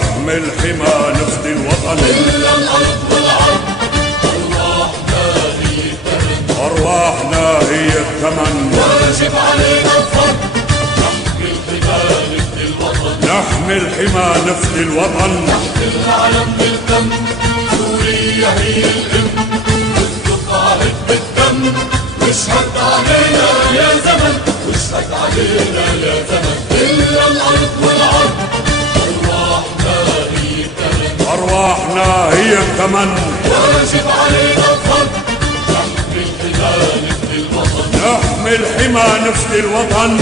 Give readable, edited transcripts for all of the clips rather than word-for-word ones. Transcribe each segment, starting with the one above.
نحمي الحمى نفدي الوطن. إلا الأرض والعرض أرواحنا هي الثمن. أرواحنا هي الثمن. واجب علينا الفرض نحمي الحمى نفدي الوطن. نحمي الحمى نفدي الوطن. تحت العلم بالدم سوريا هي الأم. بتقعد بالدم واشهد علينا يا زمن. واشهد علينا يا زمن. إلا الأرض والعرض أرواحنا هي الثمن. أرواحنا هي الثمن. واجب علينا الفرض نحمي الحمى نفدي الوطن. نحمي الحمى نفدي الوطن.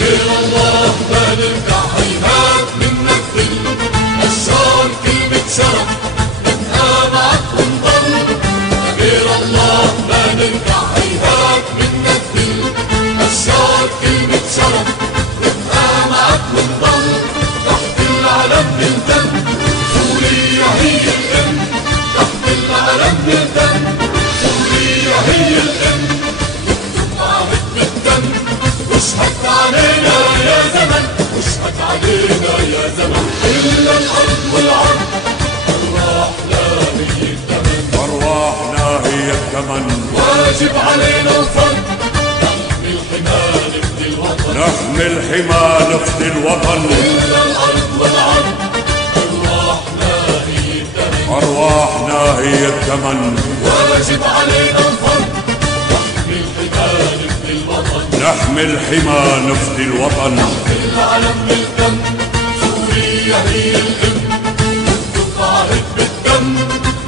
غير الله ما نرجع هيهات منك ظل. الشعر كلمة شرف نبقى معك ونضل. غير الله ما نرجع هيهات منك ظل. الشعر كلمة شرف نبقى معك ونضل. تحت العلم نلتم سوريا هي الأم. تحت العلم نلتم سوريا هي الأم. نكتب عهد بالدم واشهد علينا يا زمن. واشهد علينا يا زمن. إلا الأرض والعرض أرواحنا هي الثمن. أرواحنا هي الثمن. واجب علينا الفرض نحمي الحمى نفدي الوطن. نحمي الحمى نفدي الوطن. إلا الأرض والعرض أرواحنا هي الثمن. أرواحنا هي الثمن. واجب علينا الفرض نحمي الحمى نفدي الوطن. نحمي الحمى نفدي الوطن. العلم بالدم سوريا هي الأم. تقعد بالدم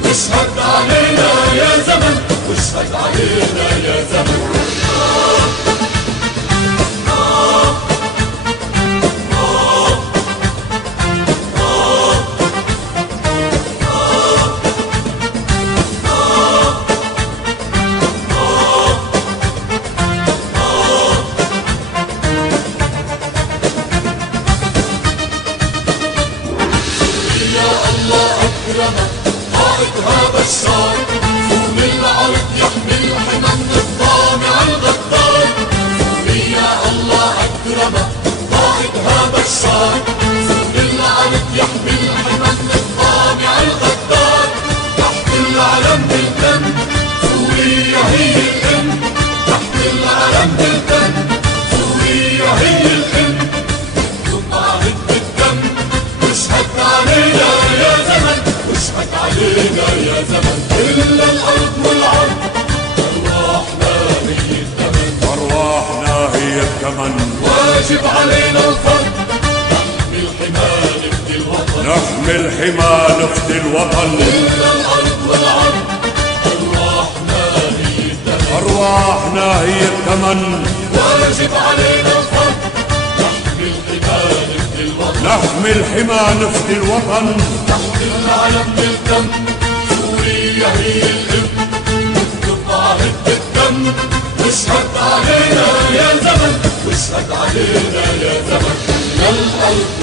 واشهد علينا يا زمن. واشهد علينا يا زمن. يا الله أكرمك قائدها بشار. فوق الأرض يحمي الحمى من الطامع الغدار. يا الله أكرمك قائدها بشار. فوق الأرض يحمي الحمى من الطامع الغدار. تحت العلم بالدم سوريا هي الأم. تحت العلم بالدم سوريا هي الأم. تقعد بالدم واشهد علينا يا زمن. واشهد علينا يا زمن. إلا الأرض والعرض أرواحنا هي الثمن. أرواحنا هي الثمن. واجب علينا الفرض نحمي الحمى نفدي الوطن. نحمي الحمى نفدي الوطن. إلا الأرض والعرض أرواحنا هي الثمن. أرواحنا هي الثمن. واجب علينا الفرض نحمي الحمى نفدي الوطن. نحمي الحمى نفدي الوطن. تحت العلم بالدم سوريا هي الأم. تقعد بالدم واشهد علينا يا زمن. واشهد علينا يا زمن. يا الأرض